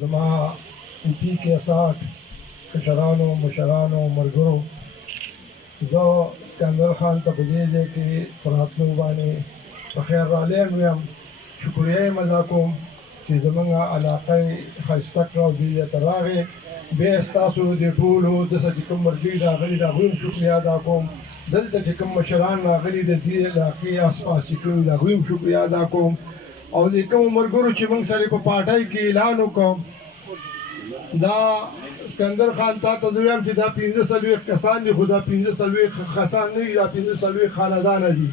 زما پی کې اسات کشرانو مشرانو ملګرو زه اسکندر خان ته په دې ځای کې په راتلو باندې په خیر راغلی یم شکریه یې ادا کوم چې زموږ علاقه یې ښایسته کړه او دې ځای ته راغې بیا ستاسو د ټولو دلته چې کوم مرګي راغلي د هغوی هم شکریه ادا کوم دلته چې کوم مشران راغلي د دې علاقې آس پاس چې کوم د هغوی هم شکریه ادا کوم او د کومو ملګرو چې موږ سره په پارټۍ کې اعلان وکړو دا اسکندر خان تا ته دویم چې دا 15 کسان دي خو دا 15 کسان نه دي دا 15 خاندان دي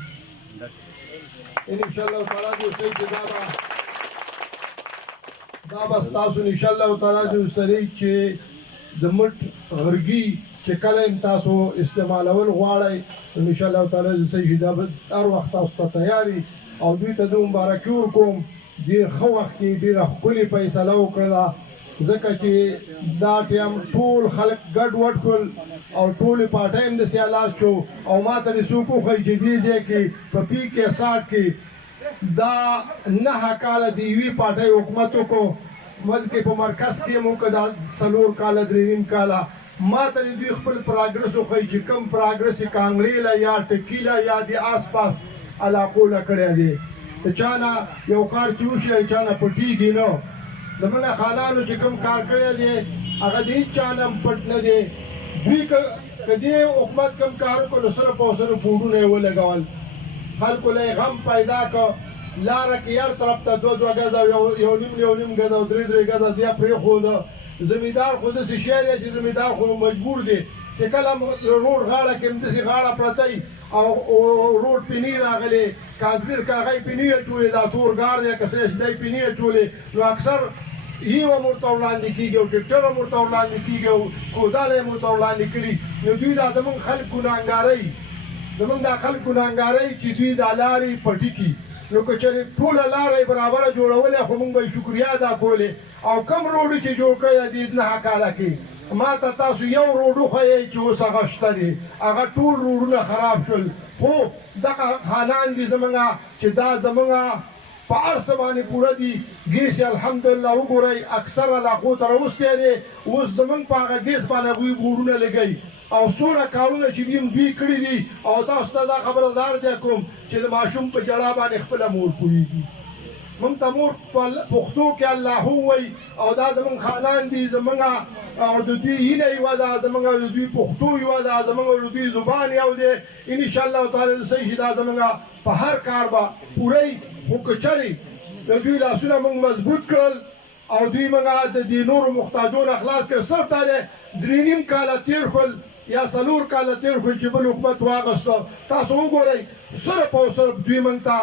ان شاء الله تعالی دې سې چې دا بس تاسو ان شاء الله تعالی دې سره چې د مټ غرګي چې کله تاسو استعمالول غواړئ ان شاء الله تعالی دې سې دا هر وخت تاسو تیاری او دوی ته د مبارکي ورکوم ډېر ښه وخت کې ډېره ښکلې فیصله وکړله ځکه چې دا ټایم ټول خلک ګډ وډ کړل او ټولې پارټۍ هم داسې حالات شو او ما ته دې څوک وښایي چې دې ځای کې په پي کې 60 کې دا 9 کاله د یوې پارټۍ حکومت وکړو بلکې په مرکز کې هم وکړه دا 4 کاله 3 کاله ما ته دوی خپل پراګرس وښایي چې کوم پراګرس یې کانګرې یا ټکیله یا د آس پاس علاقو له کړی دی د چا نه یو کار چې وشي چا نه پټېږي نه زموږ خانانو چې کوم کار کړی دی هغه د هېڅ چا نه پټ نه دی دوی که دې حکومت کوم کار وکړو صرف او صرف بورډونه یې ولګول خلکو له یې غم پیدا کړ لاره کې هر طرف ته 2 ګزه یو نیم ګزه او 3 ګزه زیات پرېښوده زمیندار خو داسې شی دی چې زمیندار خو مجبور دی چې کله روډ غاړه کې هم داسې غاړه پرته او روډ پینی راغلی کانکریټ کاغۍ پینی اچولې دا تور ګار دی که څه دی پینی اچولې نو اکثر یې هم ورته وړاندې کېږي او ټکټر هم ورته وړاندې کېږي او کوداله یې هم ورته وړاندې کړي نو دوی دا زموږ خلک ګناهګاروي زموږ دا خلک ګناهګاروي چې دوی دا لارې پټې کړي نو که چېرې ټوله لاره یې برابره جوړولې خو موږ به یې شکریه ادا کولې او کم روډ چې جوړ کړی دې 9 کاله کې ما ته تاسو یو روډ وښیئ چې اوس هغه شته دی هغه ټول روډونه خراب شول خو دغه خانان دي زموږ چې دا زموږ په هر څه باندې پوره دي ګیس یې الحمدلله وګورئ اکثر علاقو ته راوستی دی اوس زموږ په هغه ګیس باندې هغوی بورډونه لګوي او څومره کارونه چې دوی کړي دي او تاسو ته دا خبردار دی کوم چې د ماشوم په ژړا باندې خپله مور پوهېږي موږ ته مور په پښتو کې الله وایي او دا زموږ خانان دي زموږ او د دوی هیله یوه ده زموږ د دوی پښتو یوه ده زموږ د دوی زبان یو دی انشاءالله تعالی صحیح چې دا زموږ په هر کار به پوره خو که چېرې د دوی لاسونه موږ مضبوط کړل او دوی موږ د دې نورو محتاجونه خلاص کړل صرف دا دی 3 کاله تېر کړل یا 4 کاله تېر کړل چې بل حکومت واغسته تاسو وګورئ صرف او صرف دوی موږ ته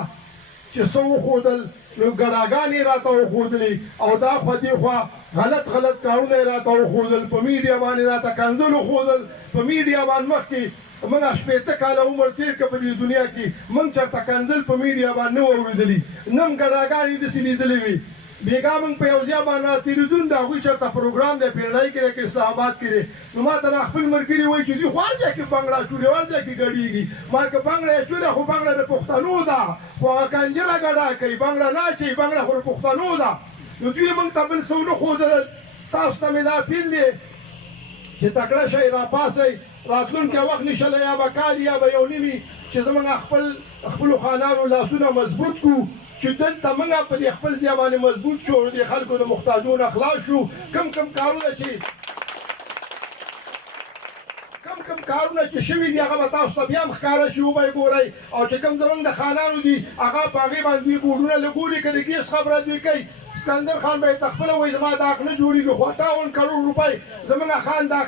چې څه وښودل نو ګډاګانې راته وښودلې او دا خوا دې خوا غلط کارونه یې راته وښودل په میډیا باندې راته کنځل وښودل په میډیا باندې مخکې موږ 80 کاله عمر تېر کړ په دې دنیا کې موږ چېرته کنځل په میډیا باندې نه و اورېدلي نه هم ګډاګانې داسې لیدلې وي بېګا موږ په یو ځای باندې راتېرېدو د هغوی چېرته پروګرام دی پیړۍ کې دی که اسلام آباد کې دی نو ما ته خپل ملګري وایي چې دوی خو هر ځای کې بنګړه اچولې هر ځای کې ګډېږي ما که بنګړه یې اچولې خو بنګړه د پښتنو ده خو هغه کنجره ګډه کوي بنګړه نه اچوي بنګړه خو د پښتنو ده نو دوی موږ ته بل څه ونه ښودل تاسو ته مې دا اپیل دی چې تکړه شئ راپاڅئ راتلونکی وخت انشاءالله یا به کال یا به یو نیم چې زموږ خپلو خانانو لاسونه مضبوط کړو چې دلته موږ په دې خپل ځای باندې مضبوط شو د خلکو د محتاجونو خلاص شو کم کارونه چې شوي دي هغه به تاسو ته بیا هم ښکاره شي وبه یې ګورئ او چې کوم زموږ د خانانو دي هغه په هغې باندې دوی بورډونه لګولي که د ګیس خبره دوی کوي اسکندر خان به یې ته خپله وایي زما دا حق نه جوړېږي خو 58 کروڑ روپۍ زموږ خان دا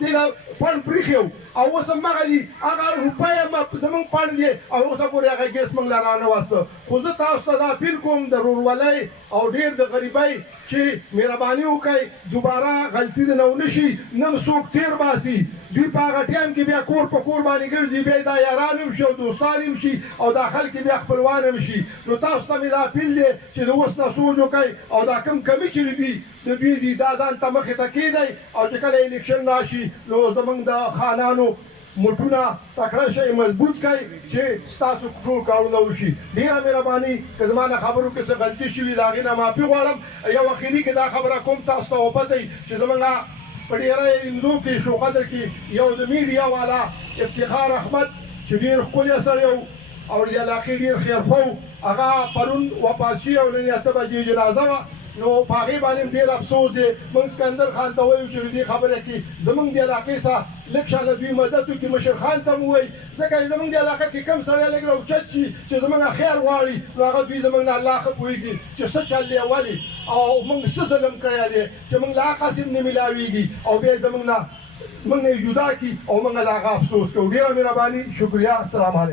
دې نه فنډ پرېښی او اوس همغه دي هغه روپۍ هم زموږ فنډ دی او اوسه پورې هغه ګیس موږ له رانهوسته خو زه تاسو ته دا اپیل کوم د ورورولۍ او ډېر د غریبۍ چې مهرباني وکړئ دوباره غلطي دې نه ونه شي نه څوک تېر باسي دوی په هغه ټایم کې بیا کور په کور باندې ګرځي بیا دا یاران هم شي او دوستان هم شي او دا خلک بیا خپلوان هم شي نو تاسو ته مې دا اپیل دی چې د اوس نه سوچ وکړئ او دا کوم کمي چې دي د دوی دي دا ځان ته مخې ته کېدی او چې کله الیکشن راشي نو زموږ د خانانو مټونه تکړه شئ مضبوط کړئ چې ستاسو ټول کارونه وشي. ډېره مهرباني که زما نه خبرو کې څه غلطي شوي د هغې نه معافي غواړم. یو اخري کې دا خبره کوم تاسو ته وپته وي چې زمونږ په ډېری هندو کې شوقدر کې یو د میډیا والا افتخار احمد چې ډېر ښکلی سړی و او د علاقې ډېر خیرخوا و، هغه پرون وفات شي او نن 8 بجې جنازه وه. نو په هغې باندې ډېر افسوس دی. موږ سکندر خان ته وایو چې د دې خبره کې زموږ د علاقې څخه لږ شاله دوی مدد وکړي. مشر خان ته مو وایي ځکه چې زموږ د علاقه کې کم سړی لږ راوچت شي چې زموږ خیر غواړي نو هغه دوی زموږ نه الله ښه پوهېږي چې څه چل دی ولې او موږ څه ظلم کړی دی چې موږ له هغه قسم نه میلاویږي او بیا زموږ نه جدا کړي او موږ د هغه افسوس کوو. ډېره مهرباني، شکریه، السلام علیکم.